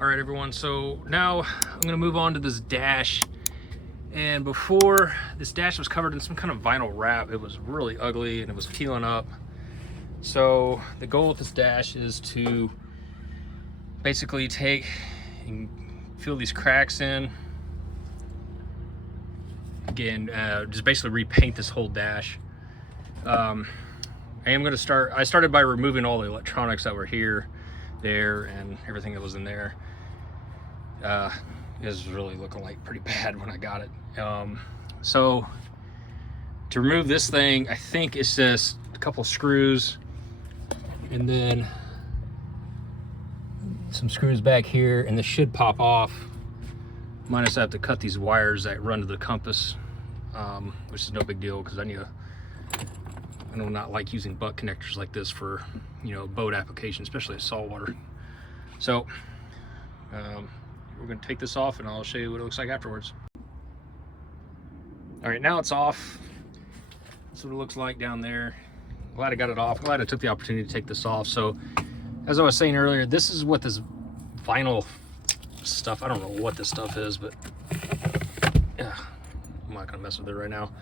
All right, everyone, so now I'm gonna move on to this dash. And before, this dash was covered in some kind of vinyl wrap. It was really ugly and it was peeling up. So the goal with this dash is to basically take and fill these cracks in. Again, just basically repaint this whole dash. I started by removing all the electronics that were here, there, and everything that was in there. It was really looking like pretty bad when I got it. So to remove this thing, I think it's just a couple screws and then some screws back here, and this should pop off. Minus I have to cut these wires that run to the compass, which is no big deal because I do not like using butt connectors like this for, boat application, especially at saltwater. So we're going to take this off and I'll show you what it looks like afterwards. All right, now it's off. That's what it looks like down there. Glad I got it off. Glad I took the opportunity to take this off. So as I was saying earlier, this is what this vinyl stuff, I don't know what this stuff is, but yeah, I'm not gonna mess with it right now.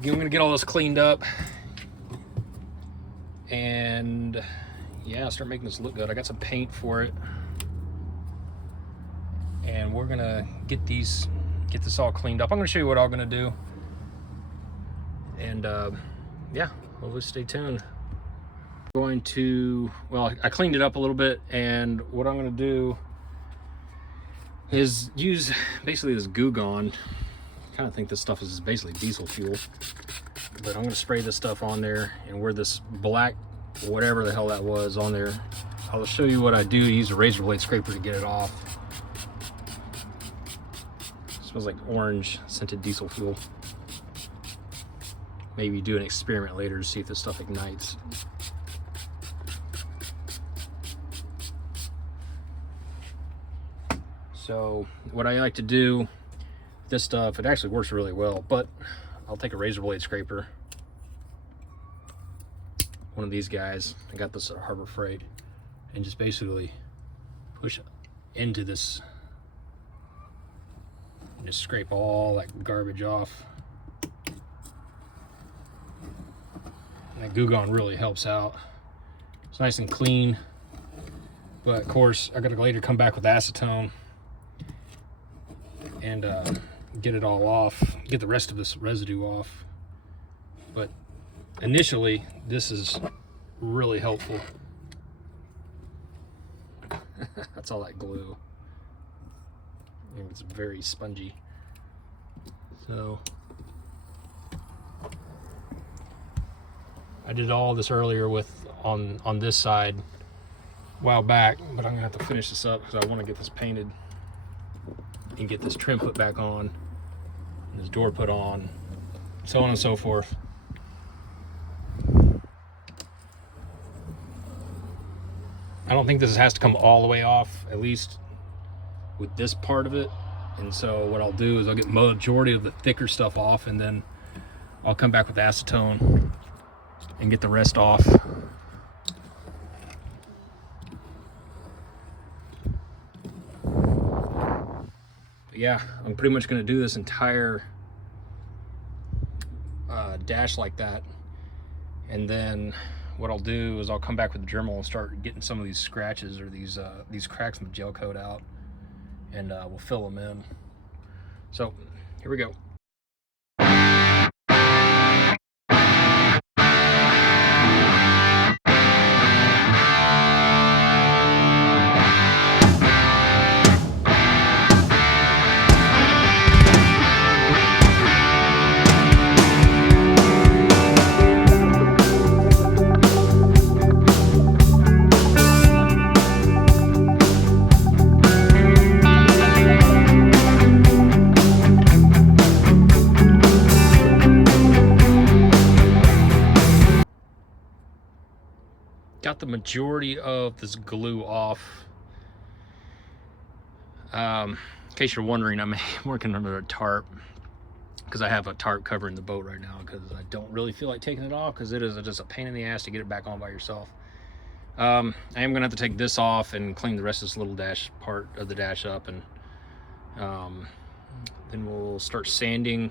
Again, I'm gonna get all this cleaned up and yeah, start making this look good. I got some paint for it, and we're gonna get this all cleaned up. I'm gonna show you what I'm gonna do, and yeah, hopefully stay tuned. I cleaned it up a little bit, and what I'm gonna do is use basically this Goo Gone. I kind of think this stuff is basically diesel fuel, but I'm gonna spray this stuff on there, and where this black, whatever the hell that was on there, I'll show you what I do. Use a razor blade scraper to get it off. It smells like orange scented diesel fuel. Maybe do an experiment later to see if this stuff ignites. So what I like to do with this stuff, it actually works really well, but I'll take a razor blade scraper, one of these guys, I got this at Harbor Freight, and just basically push into this and just scrape all that garbage off. And that Goo Gone really helps out. It's nice and clean, but of course I gotta later come back with acetone and get it all off, get the rest of this residue off. But initially, this is really helpful. That's all that glue. And it's very spongy. So I did all this earlier on this side a while back, but I'm gonna have to finish this up because I want to get this painted and get this trim put back on, and this door put on, so on and so forth. I don't think this has to come all the way off, at least with this part of it. And so what I'll do is I'll get majority of the thicker stuff off, and then I'll come back with acetone and get the rest off. But yeah, I'm pretty much going to do this entire dash like that, and then what I'll do is I'll come back with the Dremel and start getting some of these scratches or these cracks in the gel coat out, and we'll fill them in. So here we go. Got the majority of this glue off. In case you're wondering, I'm working under a tarp because I have a tarp covering the boat right now because I don't really feel like taking it off because it is just a pain in the ass to get it back on by yourself. I am gonna have to take this off and clean the rest of this little dash part of the dash up, and then we'll start sanding.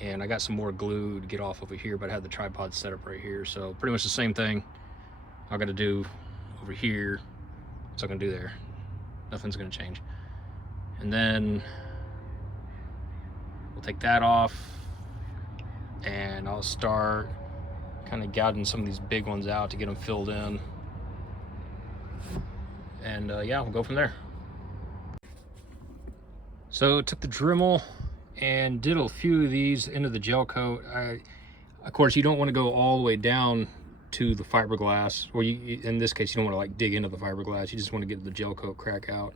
And I got some more glue to get off over here, but I have the tripod set up right here, so pretty much the same thing I gotta do over here. What's I gonna do there? Nothing's gonna change. And then we'll take that off, and I'll start kind of gouging some of these big ones out to get them filled in. And yeah, we'll go from there. So took the Dremel and did a few of these into the gel coat. Of course, you don't want to go all the way down to the fiberglass, or in this case, you don't want to like dig into the fiberglass. You just want to get the gel coat crack out.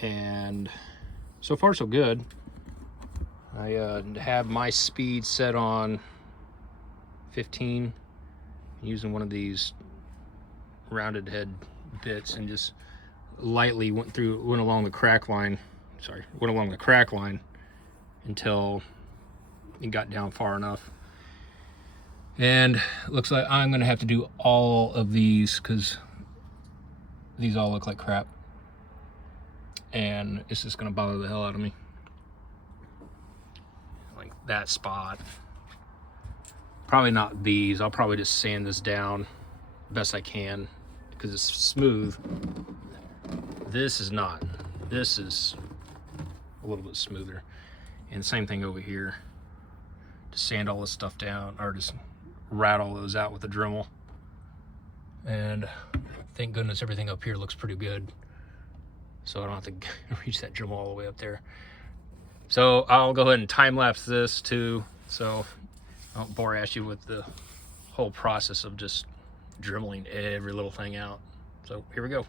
And so far, so good. I have my speed set on 15, using one of these rounded head bits, and just lightly went along the crack line. Went along the crack line until it got down far enough. And it looks like I'm gonna have to do all of these because these all look like crap, and it's just gonna bother the hell out of me. Like that spot. Probably not these. I'll probably just sand this down best I can because it's smooth. This is not. This is a little bit smoother. And same thing over here. Just sand all this stuff down, or just rattle those out with the Dremel. And thank goodness everything up here looks pretty good, so I don't have to reach that Dremel all the way up there. So I'll go ahead and time lapse this too, so I don't bore you with the whole process of just dremeling every little thing out. So here we go.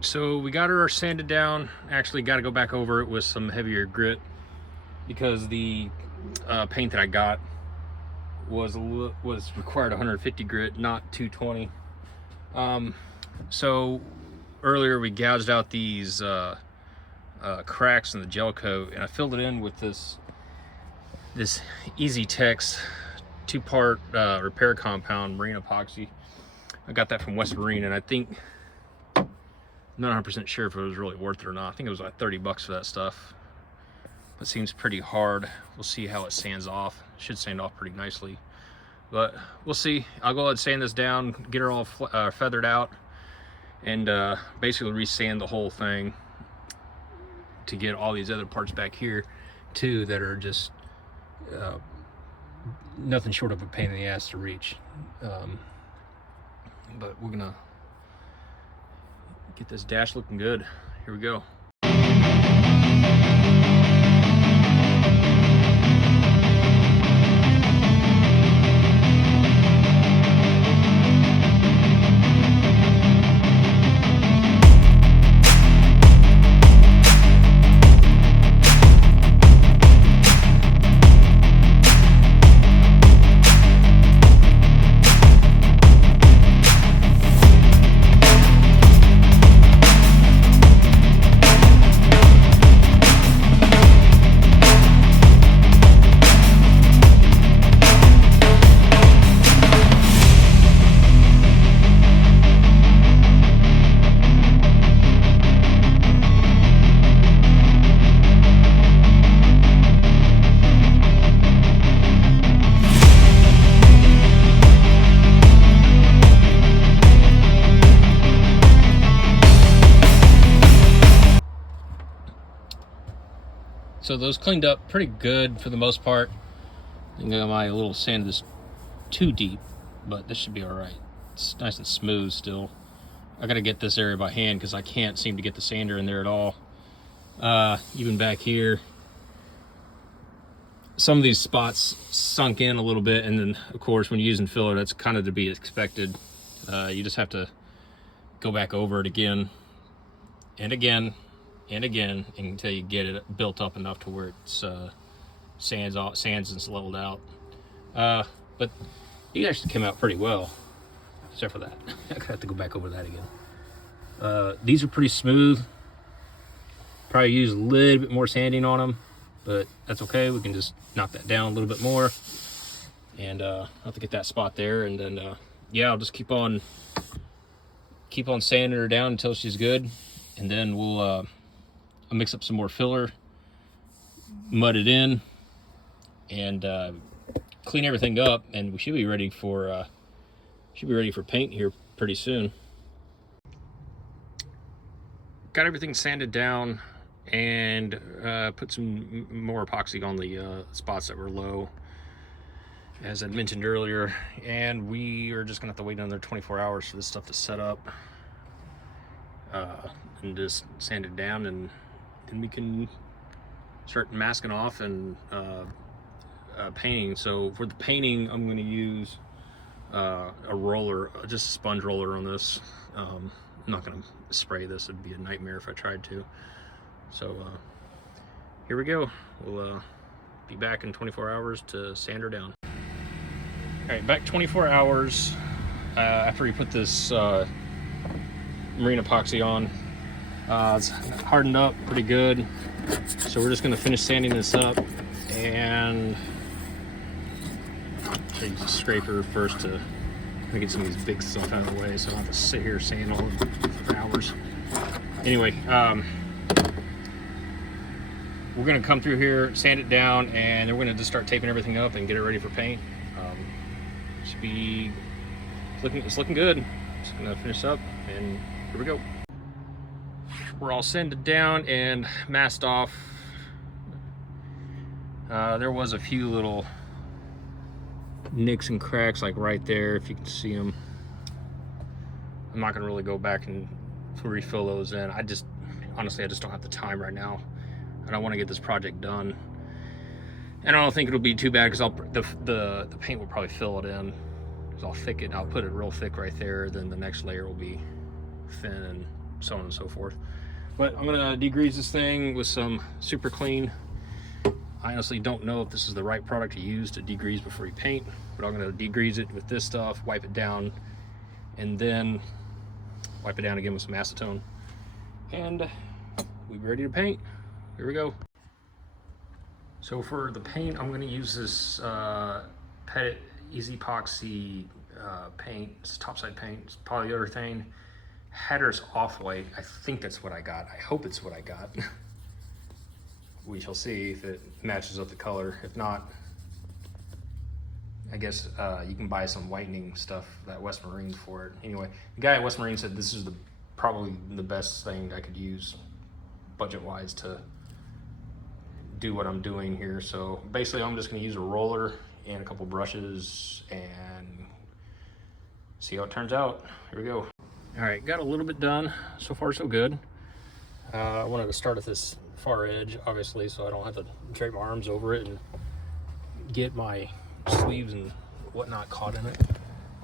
So we got her sanded down. Actually got to go back over it with some heavier grit because the paint that I got was required 150 grit, not 220. So earlier we gouged out these cracks in the gel coat, and I filled it in with this Easy Tex 2-part repair compound marine epoxy. I got that from West Marine, and I think, I'm not 100% sure if it was really worth it or not. I think it was like 30 bucks for that stuff. But it seems pretty hard. We'll see how it sands off. It should sand off pretty nicely. But we'll see. I'll go ahead and sand this down, get her all feathered out, and basically resand the whole thing to get all these other parts back here too that are just nothing short of a pain in the ass to reach. But we're gonna get this dash looking good. Here we go. So those cleaned up pretty good for the most part. I think my little sand is too deep, but this should be all right. It's nice and smooth still. I gotta get this area by hand because I can't seem to get the sander in there at all. Even back here, some of these spots sunk in a little bit, and then of course when you're using filler, that's kind of to be expected. You just have to go back over it again and again and again until you get it built up enough to where it's sands and leveled out. But you actually came out pretty well, except for that. I have to go back over that again. These are pretty smooth. Probably use a little bit more sanding on them, but that's okay. We can just knock that down a little bit more, and I'll have to get that spot there, and then yeah, I'll just keep on sanding her down until she's good, and then I'll mix up some more filler, mud it in, and clean everything up, and we should be ready for paint here pretty soon. Got everything sanded down and put some more epoxy on the spots that were low, as I mentioned earlier, and we are just gonna have to wait another 24 hours for this stuff to set up, and just sand it down, and then we can start masking off and painting. So for the painting, I'm going to use a roller, just a sponge roller on this. I'm not going to spray this. It'd be a nightmare if I tried to. So here we go. We'll be back in 24 hours to sand her down. All right, back 24 hours after we put this marine epoxy on. It's hardened up pretty good. So we're just going to finish sanding this up, and use a scraper first to get some of these big stuff out of the way, so I don't have to sit here sand all for hours. Anyway, we're going to come through here, sand it down, and then we're going to just start taping everything up and get it ready for paint. Should be it's looking good. Just going to finish up, and here we go. We're all sanded down and masked off. There was a few little nicks and cracks, like right there, if you can see them. I'm not gonna really go back and refill those in. Honestly, I just don't have the time right now, and I want to get this project done. And I don't think it'll be too bad, because the paint will probably fill it in. So I'll put it real thick right there. Then the next layer will be thin, and so on and so forth. But I'm gonna degrease this thing with some super clean. I honestly don't know if this is the right product to use to degrease before you paint, but I'm gonna degrease it with this stuff, wipe it down, and then wipe it down again with some acetone, and we'll be ready to paint. Here we go. So for the paint, I'm gonna use this Petit Easy Epoxy paint. It's topside paint. It's polyurethane. Header's off-white. I think that's what I got. I hope it's what I got. We shall see if it matches up the color. If not, I guess you can buy some whitening stuff at West Marine for it. Anyway, the guy at West Marine said this is probably the best thing I could use budget-wise to do what I'm doing here. So basically, I'm just going to use a roller and a couple brushes and see how it turns out. Here we go. All right, got a little bit done. So far, so good. I wanted to start at this far edge, obviously, so I don't have to drape my arms over it and get my sleeves and whatnot caught in it.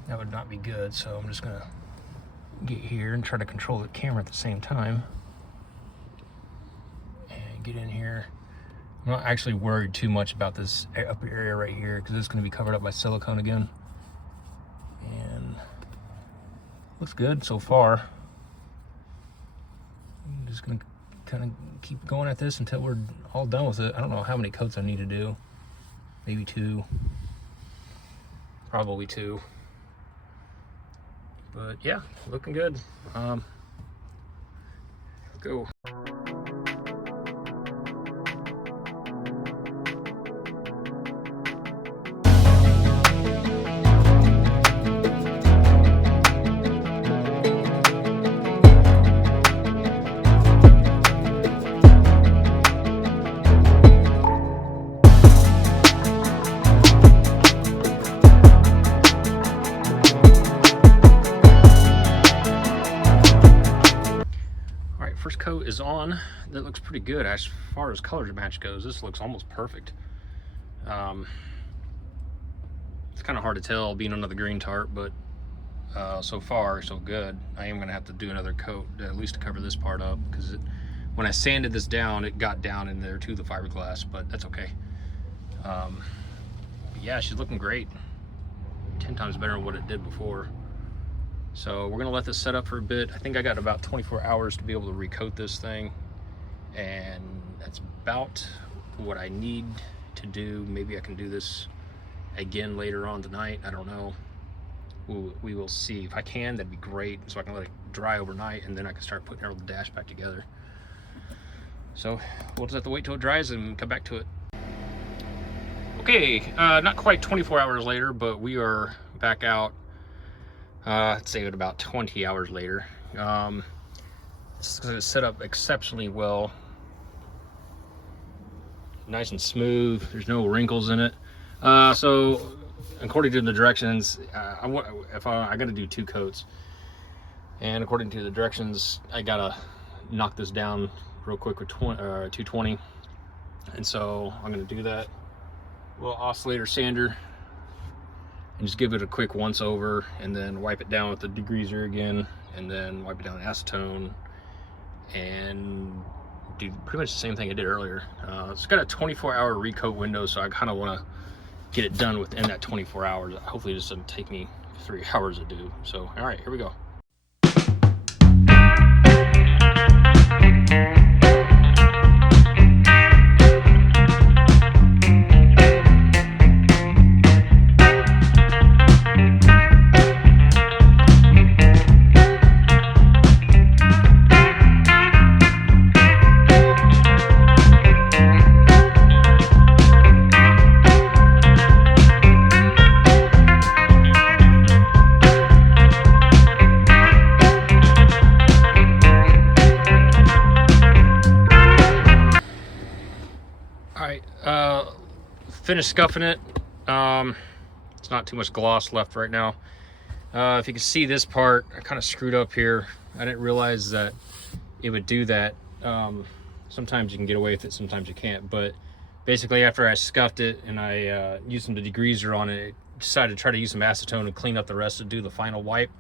That would not be good, so I'm just gonna get here and try to control the camera at the same time. And get in here. I'm not actually worried too much about this upper area right here, because it's gonna be covered up by silicone again. And looks good so far. I'm just gonna kind of keep going at this until we're all done with it. I don't know how many coats I need to do. Maybe 2. Probably 2. But yeah, looking good. Let's go. First coat is on. That looks pretty good as far as color match goes. This looks almost perfect. It's kind of hard to tell being under the green tarp, but so far so good. I am gonna have to do another coat at least to cover this part up, because when I sanded this down, it got down in there to the fiberglass, but that's okay. But yeah, she's looking great. 10 times better than what it did before. So we're gonna let this set up for a bit. I think I got about 24 hours to be able to recoat this thing, and that's about what I need to do. Maybe I can do this again later on tonight. I don't know. We will see. If I can, that'd be great, so I can let it dry overnight, and then I can start putting the dash back together. So we'll just have to wait till it dries and come back to it. Okay, not quite 24 hours later, but we are back out. I'd say it about 20 hours later. It's set up exceptionally well. Nice and smooth. There's no wrinkles in it. So according to the directions, I got to do 2 coats, and according to the directions, I gotta knock this down real quick with 220, and so I'm gonna do that. Little oscillator sander, and just give it a quick once over, and then wipe it down with the degreaser again, and then wipe it down with acetone, and do pretty much the same thing I did earlier. It's got a 24-hour recoat window, so I kind of want to get it done within that 24 hours. Hopefully this doesn't take me 3 hours to do. So, all right, here we go. Finished scuffing it. It's not too much gloss left right now. If you can see this part, I kind of screwed up here. I didn't realize that it would do that. Sometimes you can get away with it, sometimes you can't. But basically, after I scuffed it and I used some degreaser on it, I decided to try to use some acetone and clean up the rest to do the final wipe,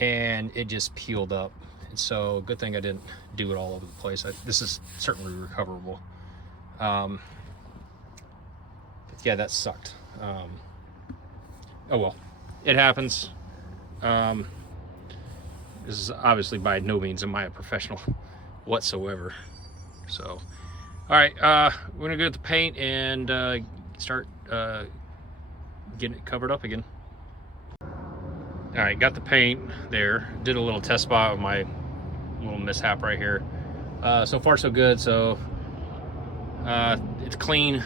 and it just peeled up. And so, good thing I didn't do it all over the place. This is certainly recoverable. Yeah, that sucked. Oh well, it happens. This is obviously by no means am I a professional whatsoever. So, all right, we're gonna go get the paint and start getting it covered up again. All right, got the paint there. Did a little test spot with my little mishap right here. So far so good. So it's clean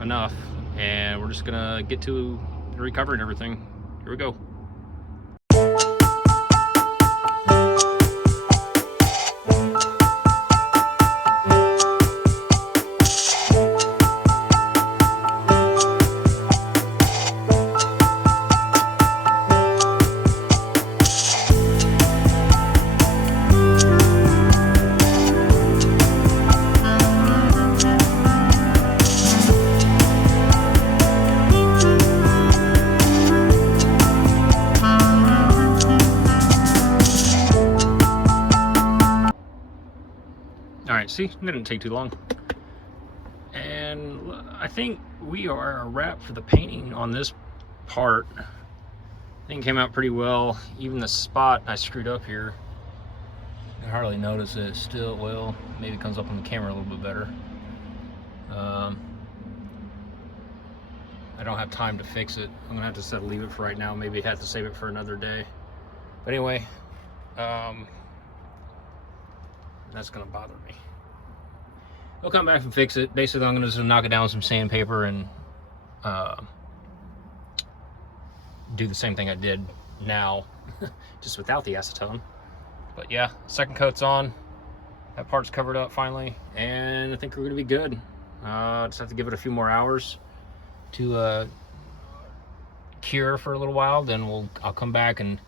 enough, and we're just gonna get to recovering everything. Here we go. Alright, see, it didn't take too long. And I think we are a wrap for the painting on this part. I think it came out pretty well. Even the spot I screwed up here, I hardly notice it still. Well, maybe it comes up on the camera a little bit better. I don't have time to fix it. I'm gonna have to leave it for right now. Maybe have to save it for another day. But anyway, that's gonna bother me. We'll come back and fix it. Basically, I'm gonna just knock it down with some sandpaper and do the same thing I did now, just without the acetone. But yeah, second coat's on. That part's covered up finally, and I think we're gonna be good. Just have to give it a few more hours to cure for a little while. Then I'll come back and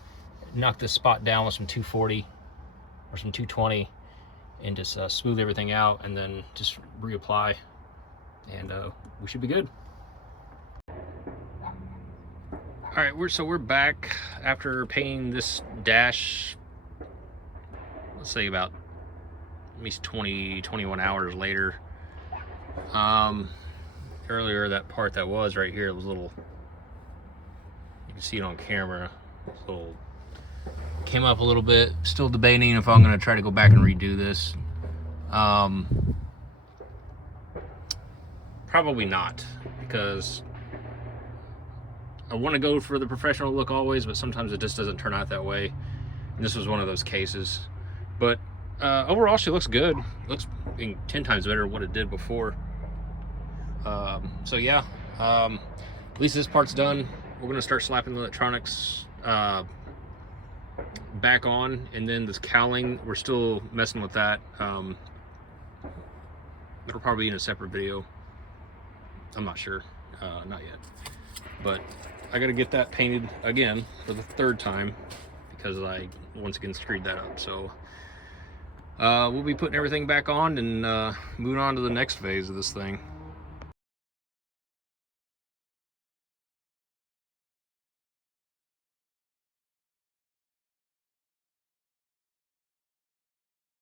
knock this spot down with some 240 or some 220 and just smooth everything out, and then just reapply. and we should be good. All right, we're back after painting this dash, let's say about at least 21 hours later. Earlier, that part that was right here, it was a little, you can see it on camera, so came up a little bit. Still debating if I'm gonna try to go back and redo this. Probably not, because I want to go for the professional look always, but sometimes it just doesn't turn out that way. And this was one of those cases. But overall, she looks good. Looks 10 times better than what it did before. So yeah, at least this part's done. We're gonna start slapping the electronics back on, and then this cowling, we're still messing with that. It'll probably be in a separate video. I'm not sure, not yet. But I gotta get that painted again for the 3rd time because I once again screwed that up. So we'll be putting everything back on and moving on to the next phase of this thing.